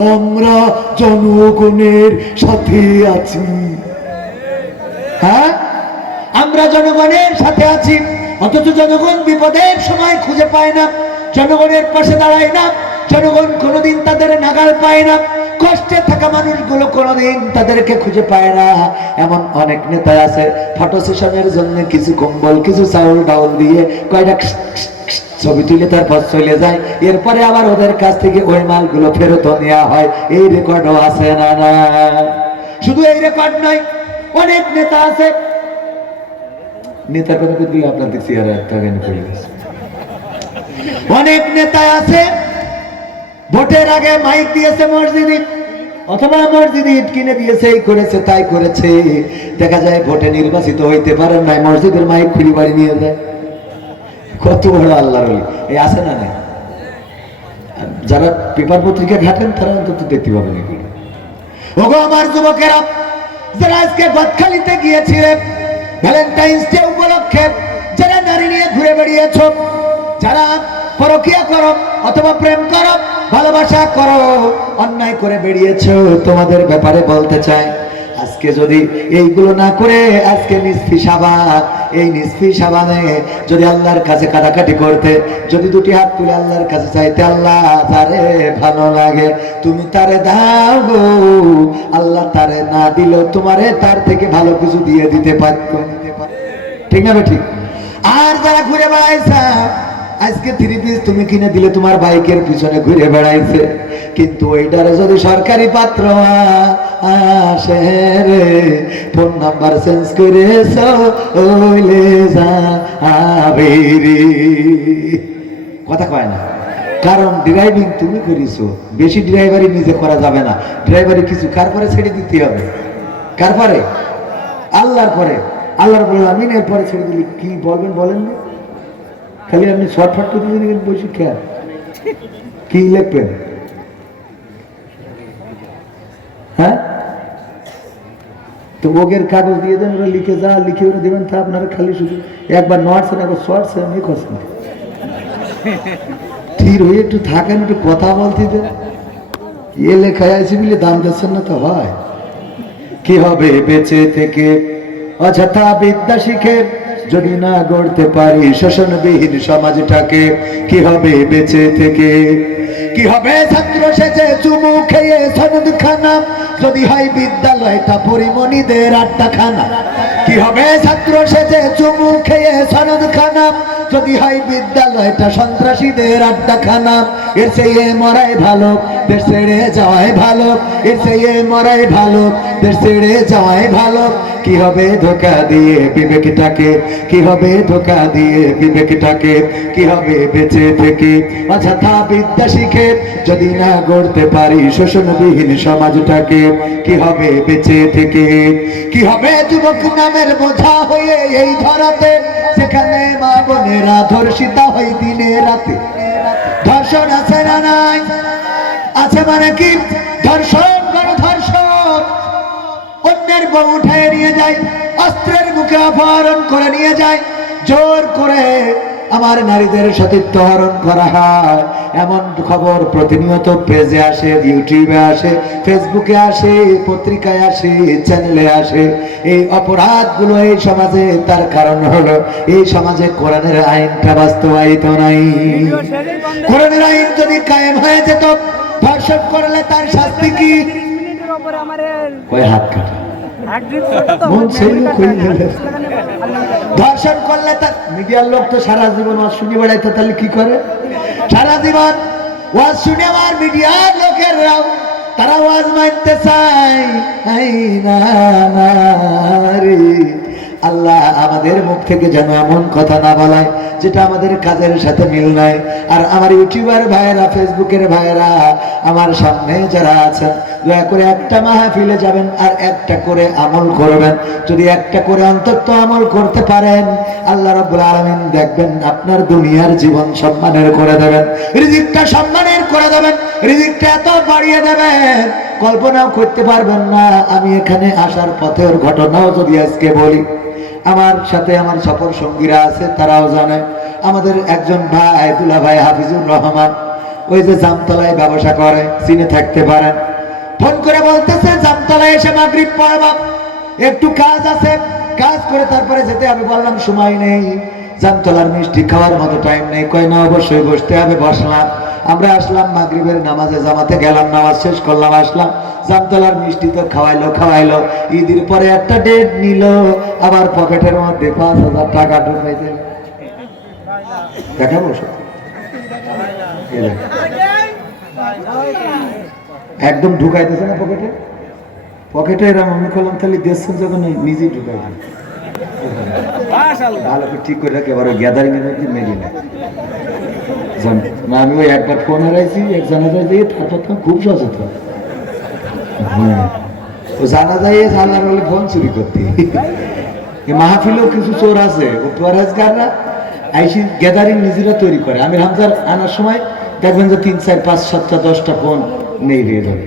আমরা জনগণের সাথে আছি। হ্যাঁ, আমরা জনগণের সাথে আছি, অথচ জনগণ বিপদের সময় খুঁজে পায় না, জনগণের পাশে দাঁড়ায় না, জনগণ কোনোদিন তাদের নাগাল পায় না, কষ্টে থাকা মানুষগুলো কোনোদিন তাদেরকে খুঁজে পায় না। এমন অনেক নেতা আছে, ফটো সেশনের জন্য কিছু কম্বল, কিছু চাউল ডাউল দিয়ে কয়টা ছবি তুলে তারপর চলে যায়, এরপরে আবার ওদের কাছ থেকে ওই মালগুলো ফেরত নেওয়া হয়। এই রেকর্ডও আছে না? না, শুধু এই রেকর্ড নয়, অনেক নেতা আছে। নেতার কথা বলতে আপনাদের চেহারা একটা জ্ঞান পড়ে গেছে। অনেক নেতা আছে ভোটের আগে মাইক দিয়েছে মসজিদে, অথবা মসজিদে ইট কিনে দিয়েছে, এই করেছে তাই করেছে, দেখা যায় ভোটে নির্বাচিত হইতে পারেন নাই, মসজিদের মাইক খুলি বাড়ি নিয়ে যায়। কত বড় আল্লাহর ওলি! এই আছে না? নাই? যারা পেপার পত্রিকা ঘাটেন তারা অন্তত দেখতে পাবেন এগুলো। ওগো আমার যুবকেরা, যারা আজকে গদখালিতে গিয়েছিলেন ভ্যালেন্টাইন্স ডে উপলক্ষে, যারা নারী নিয়ে ঘুরে বেড়িয়েছ, যারা পরকীয়া করো অথবা প্রেম করো, ভালোবাসা করো, অন্যায় করে বেরিয়েছ, তোমাদের ব্যাপারে বলতে চাই, আজকে যদি এইগুলো না করে আজকে নিসফি সাবান, এই নিসফি সাবানে যদি আল্লাহর কাছে কাটাকাটি করতে, যদি দুটি হাত তুলে আল্লাহর কাছে চাইতে, আল্লাহ তারে ভালো লাগে তুমি তারে দাও গো, আল্লাহ তারে না দিলেও তোমারে তার থেকে ভালো কিছু দিয়ে দিতে পারত। ঠিক না? ঠিক। আর যারা ঘুরে বেড়াইছে আজকে 3 পিস তুমি কিনে দিলে তোমার বাইকের পিছনে ঘুরে বেড়াইছে, কিন্তু ওইটারে যদি সরকারি পাত্র আসে রে, ফোন নাম্বার চেঞ্জ করেছ ওইলে যাবে রে, কথা কয় না। কারণ ড্রাইভিং তুমি করিছো, বেশি ড্রাইভারি নিজে করা যাবে না, ড্রাইভারি কিছু কার পরে ছেড়ে দিতে হবে? কার পরে? আল্লাহর পরে। আল্লাহর পরে আমিন, এরপরে ছেড়ে দিলে কি বলবেন বলেন না? খালি আপনি শর্টফট করে দিলেন, বসে খেয়াল কি লিখবেন? হ্যাঁ, তো ওগের কাগজ দিয়ে দেন, ওরা লিখে যা লিখে ওরা দেবেন, তা আপনারা খালি শুধু একবার নড়ছেন, একবার শর্টছেন, আমি করছেন, স্থির হয়ে একটু থাকেন, একটু কথা বলতে দেন। এ লেখায় আছে বলে দাম দিচ্ছেন না তো হয়? কি হবে বেঁচে থেকে অযথা বিদ্যা শিখে যদি না গড়তে পারি শোষণবিহীন সমাজটাকে? কি হবে বেঁচে থেকে? কি হবে ছাত্র সেজে চুমু খেয়ে সনদ খানা যদি হয় বিদ্যালয়টা পরিমণিদের আড্ডাখানা? কি হবে ছাত্র সেজে চুমু খেয়ে সনদ খানা যদি হয় বিদ্যালয়টা সন্ত্রাসীদের আড্ডাখানা? এর চেয়ে মরাই ভালো, দেশ ছেড়ে যাওয়াই ভালো, এর চেয়ে মরাই ভালো, দেশ ছেড়ে যাওয়াই ভালো। কি হবে ধোঁকা দিয়ে বিবেকটাকে? কি হবে ধোঁকা দিয়ে বিবেকটাকে? কি হবে বেঁচে থেকে অযথা বিদ্যা শিখে যদি না গড়তে পারি শোষণবিহীন সমাজটাকে? কি হবে বেঁচে থেকে? কি হবে যুবক নামের বোঝা হয়ে এই ধরাতে, সেখানে মা বোনেরা ধর্ষিতা হয় দিনে রাতে? ধর্ষণ আছে না নাই? আছে মানে কি? ধর্ষণ গণধর্ষণ, অন্যের বউ উঠায় নিয়ে যায়, অস্ত্রের মুখে অপহরণ করে নিয়ে যায়, জোর করে আমার নারীদের সতীত্ব হরণ করা হয়। এমন খবর প্রতিনিয়ত পেজে আসে, ইউটিউবে আসে, ফেসবুকে আসে, পত্রিকায় আসে, চ্যানেলে আসে। এই অপরাধগুলো এই সমাজে, তার কারণ হলো এই সমাজে কোরআনের আইনটা বাস্তবায়িত নাই। কোরআনের আইন যদি কায়েম হয়ে যেত, ধর্ষণ করলে তার শাস্তি কি? ওই হাত কাটা ধর্ষণ করলে তার মিডিয়ার লোক তো সারা জীবন ওয়াজ শুনে বেড়াইতো, তাহলে কি করে? সারা জীবন ওয়াজ শুনে আমার মিডিয়ার লোকেরাও তারা ওয়াজ মানতে চায় না রে। আল্লাহ আমাদের মুখ থেকে যেন এমন কথা না বলায় যেটা আমাদের কাজের সাথে মিল নাই। আর আমার ইউটিউবার ভাইয়েরা, ফেসবুকের ভাইয়েরা, আমার সামনে যারা আছেন, দয়া করে একটা মাহফিলে যাবেন আর একটা করে আমল করবেন। যদি একটা করে অন্তত আমল করতে পারেন, আল্লাহ রাব্বুল আলামিন দেখবেন আপনার দুনিয়ার জীবন সম্মানের করে দেবেন, রিজিকটা সম্মানের করে দেবেন, রিজিকটা এত বাড়িয়ে দেবেন কল্পনাও করতে পারবেন না। আমি এখানে আসার পথের ঘটনাও যদি আজকে বলি, আমার সাথে আমার সফর সঙ্গীরা আছে, তারাও জানে। আমাদের একজন ভাই, দুলা ভাই হাফিজুর রহমান, ওই যে জামতলায় ব্যবসা করে, চিনে থাকতে পারেন। ফোন করে বলতেছে জামতলায় এসে মাগরিব পড়াবো, একটু কাজ আছে, কাজ করে তারপরে যেতে হবে। বললাম সময় নেই, জামতলার মিষ্টি খাওয়ার মতো টাইম নেই। কয় না অবশ্যই বসতে হবে। বসলাম, আমরা আসলাম মাগরিবের নামাজে জামাতে গেলাম, নামাজ শেষ করলাম, আসলাম। জামতলার মিষ্টি তো খাওয়াইলো। ঈদের পরে একটা ডেট নিল, আবার পকেটের মধ্যে 5,000 টাকা ঢুকাই দিল। দেখাবো একদম ঢুকাই দিয়েছে না পকেটে এরকম। আমি করলাম তাহলে দেখছেন যখন নিজেই ঢুকাই দিই, ভালো করে ঠিক করে রাখে। আবার ওই গ্যাদারিং এর মধ্যে মেলি না। আমি ওই একবার ফোন হারাইছি, এক জানাজায় দিয়ে তারপর খুব সচেতন। ও জানা যায় আল্লাহর বলে ফোন চুরি করতে। মাহফিলেও কিছু চোর আছে, ও পরেজগাররা আইসি গ্যাদারিং নিজেরা তৈরি করে। আমি হামজার আনার সময় দেখবেন যে 3, 4, 5, 7টা 10টা ফোন নেই দিয়ে যাবে।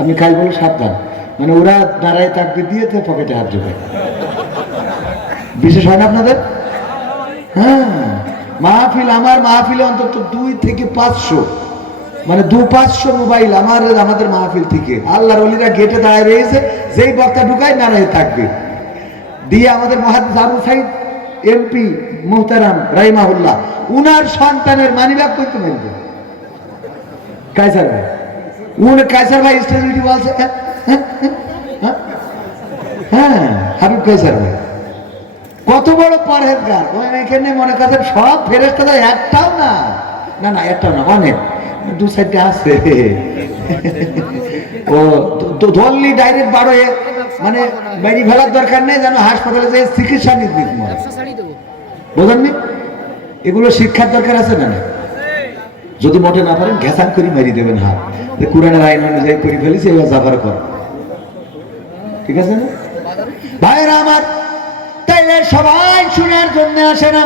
আমি কাল বলে সাবধান, মানে ওরা দাঁড়ায় তাকবে দিয়ে তো পকেটে হাত ঢোকায়। বিশেষ হয় না আপনাদের? হ্যাঁ, মাহফিল, আমার মাহফিলে অন্তত 2 থেকে 500, মানে 200-500 মোবাইল আমাদের মাহফিল থেকে। আল্লাহর ওলিরা গেটে দাঁড়ায় রয়েছে, যেই বক্তা ঢুকায় দাঁড়ায় থাকবে দিয়ে। আমাদের মুহাদ্দিস আবু সাইদ এমপি মুহতারাম রাহিমাহুল্লাহ, উনার সন্তানের মানিব্যাগ করতে মানবে কায়সার ভাই। কায়সার ভাই স্টেজে উঠে বলছে, হ্যাঁ হাবিব কায়সার ভাই কত বড় পরহেজগার। এখানে মনে করেন সব ফেরেশতাদের একটাও না, একটাও না, অনেক 2-4টা আছে। ও ধরলি ডাইরেক্ট বাড়ে, মানে বাইরে ফেলার দরকার নেই, যেন হাসপাতালে যে চিকিৎসা নির্বিঘ্ন। বোঝেননি? এগুলো শিক্ষার দরকার আছে না? যদি মোটে না পারেন ঘেঁচান করে মেরি দেবেন হাত, কোরআনের আইন অনুযায়ী করে ফেলেছি, এবার যাবার কর। ঠিক আছে না ভাইরা আমার? তাইলে সবাই শোনার জন্য আসে না,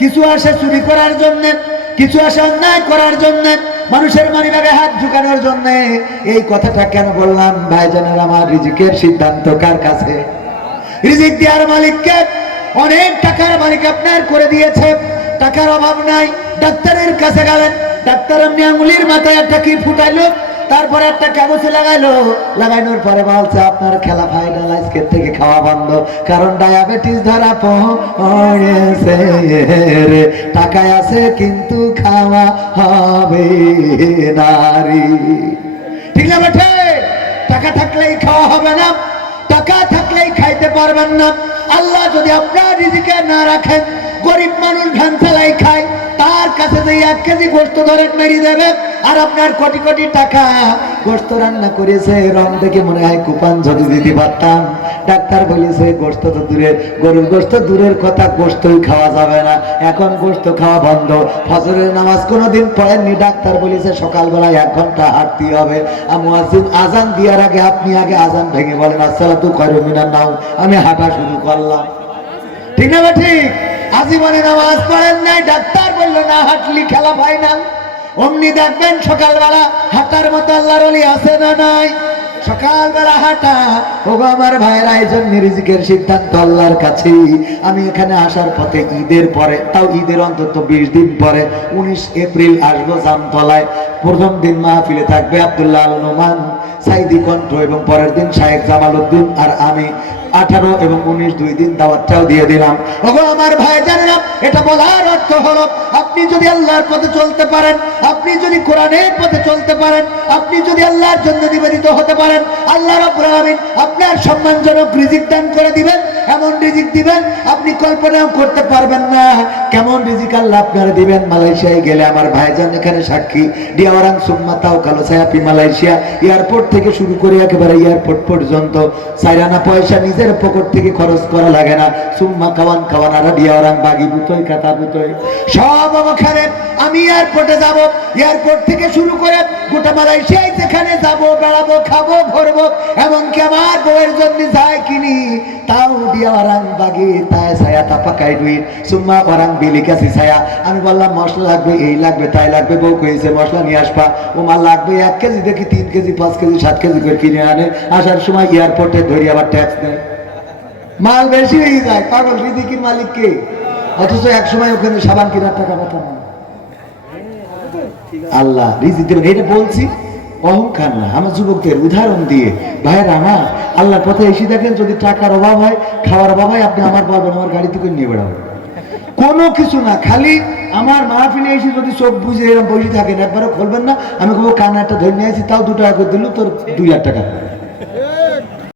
কিছু আসে চুরি করার জন্য, কিছু আসে অন্যায় করার জন্য, মানুষের মানিব্যাগে হাত ঝুঁকানোর জন্য। এই কথাটা কেন বললাম ভাইজানের আমার? রিজিকের সিদ্ধান্ত কার কাছে? রিজিক দেওয়ার মালিককে। অনেক টাকার মালিক আপনার করে দিয়েছে, টাকার অভাব নাই। ডাক্তারের কাছে গেলেন, ডাক্তার এমনি আঙুলির মাথায় একটা কি ফুটাইলো, তারপরে একটা কাগজে লাগানোর পরে বলছে আপনার খেলা ফাইনাল, আজকের থেকে খাওয়া বন্ধ, কারণ ডায়াবেটিস ধরা পড়েছে রে। টাকায় আছে কিন্তু খাওয়া হবে নারী। ঠিক না বেঠে? টাকা থাকলেই খাওয়া হবে না, টাকা থাকলেই খাইতে পারবেন না। আল্লাহ যদি আপনার রিজিকে না রাখেন, গরিব মানুষ ধান ফেলাই খায়, তার কাছে যে 1 কেজি গোস্ত ধরে মেরে দেবে, আর আপনার কোটি কোটি টাকা গোস্ত রান্না করেছে, রং দেখে মনে হয় কুপান যদি দিতে পারতাম। ডাক্তার বলেছে গোস্ত তো দূরের, গরুর গোস্ত দূরের কথা, গোস্তই খাওয়া যাবে না, এখন গোস্ত খাওয়া বন্ধ। ফজরের নামাজ কোনোদিন পড়েননি, ডাক্তার বলেছে সকালবেলায় 1 ঘন্টা হাঁটতে হবে। মুয়াজ্জিন আজান দেওয়ার আগে আপনি আগে আজান ভেঙে বলেন আসসালাতু খায়রুম মিনান নাওম, আমি হাঁটা শুরু করলাম। ঠিক না ঠিক? আজীবনে নামাজ পড়েন নাই, ডাক্তার বলল না হাঁটলি খেলা ফাইনাল। অমনি দেখবেন সকালবেলা হাঁটার মতো আল্লাহর ওলি আছে না নাই? সকালবেলা হাঁটা। ওগো আমার ভাইরা, এই জন্য রিজিকের সিদ্ধান্ত আল্লাহর কাছেই। আমি এখানে আসার পথে ঈদের পরে, তাও ঈদের অন্তত 20 দিন পরে 19 এপ্রিল আসবো জামতলায়। প্রথম দিন মাহফিলে থাকবে আব্দুল্লাহ আল নোমান সাইদি কণ্ঠ, এবং পরের দিন শাহেখ জামাল উদ্দিন আর আমি। 18 এবং 19 2 দিন দাওয়াতটাও দিয়ে দিলাম। ওগো আমার ভাই জানেন, এটা বলার অর্থ হলো আপনি যদি আল্লাহর পথে চলতে পারেন, আপনি যদি কোরআনের পথে চলতে পারেন, আপনি যদি আল্লাহর জন্য নিবেদিত হতে পারেন, আল্লাহ রাব্বুল আলামিন আপনার সম্মানজনক রিজিক দান করে দিবেন। এমন রিজিক দিবেন আপনি কল্পনাও করতে পারবেন না কেমন রিজিক আল্লাহ আপনারা দিবেন। মালয়েশিয়ায় গেলে আমার ভাইজান এখানে সাক্ষী, ডিয়াওয়ারাং সুম্মা তাওকালো সায়াপি মালয়েশিয়া, এয়ারপোর্ট থেকে শুরু করে একেবারে এয়ারপোর্ট পর্যন্ত 4 আনা পয়সা নিজের পকেট থেকে খরচ করা লাগে না। সুম্মা কাওয়ান আর ডিয়াওয়ারাং বাগি বুতই কাতা বুতই সব ওখানে। আমি এয়ারপোর্টে যাব, এয়ারপোর্ট থেকে শুরু করে গোটা মালয়েশিয়ায় যেখানে যাব, বেড়াবো, খাবো, ঘুরবো, এমনকি আমার বউয়ের জন্য যাই কিনি তাও দিয়া ওরাং বাগি তাই ছায়া তাপাকাই দুইট সুম্মা ওরাং বিলিকাছি ছায়া। আমি বললাম মশলা লাগবে, এই লাগবে, তাই লাগবে। বউ কইছে মশলা নিয়ে আসবা। ও মাল লাগবে 1 কেজি, দেখি 3 কেজি 5 কেজি 7 কেজি করে কিনে আনে। আসার সময় এয়ারপোর্টে ধরি আবার ট্যাক্স দেয়, মাল বেশি হয়ে যায়। পাগল, রিজিকের মালিক কে? অথচ এক সময় ওখানে সাবান কেনার টাকা পাতাম না। আল্লাহ রিজিক দেবেন, এটা বলছি অহংকার না, আমার যুবকদের উদাহরণ দিয়ে। ভাইয়েরা আমার, আল্লাহর পথে এসে দেখেন যদি টাকার অভাব হয়, খাওয়ার অভাব হয়, আপনি আমার বলবেন, আমার গাড়িতে করে নিয়ে বেড়াবো, কোনো কিছু না, খালি আমার মাহফিলে এসে যদি চোখ বুঝে এরকম বসে থাকেন, একবারও খুলবেন না, আমি বলবো কানা একটা ধরে নিয়ে আসি, তাও 2 টাকা করে দিল, তোর 2,000 টাকা।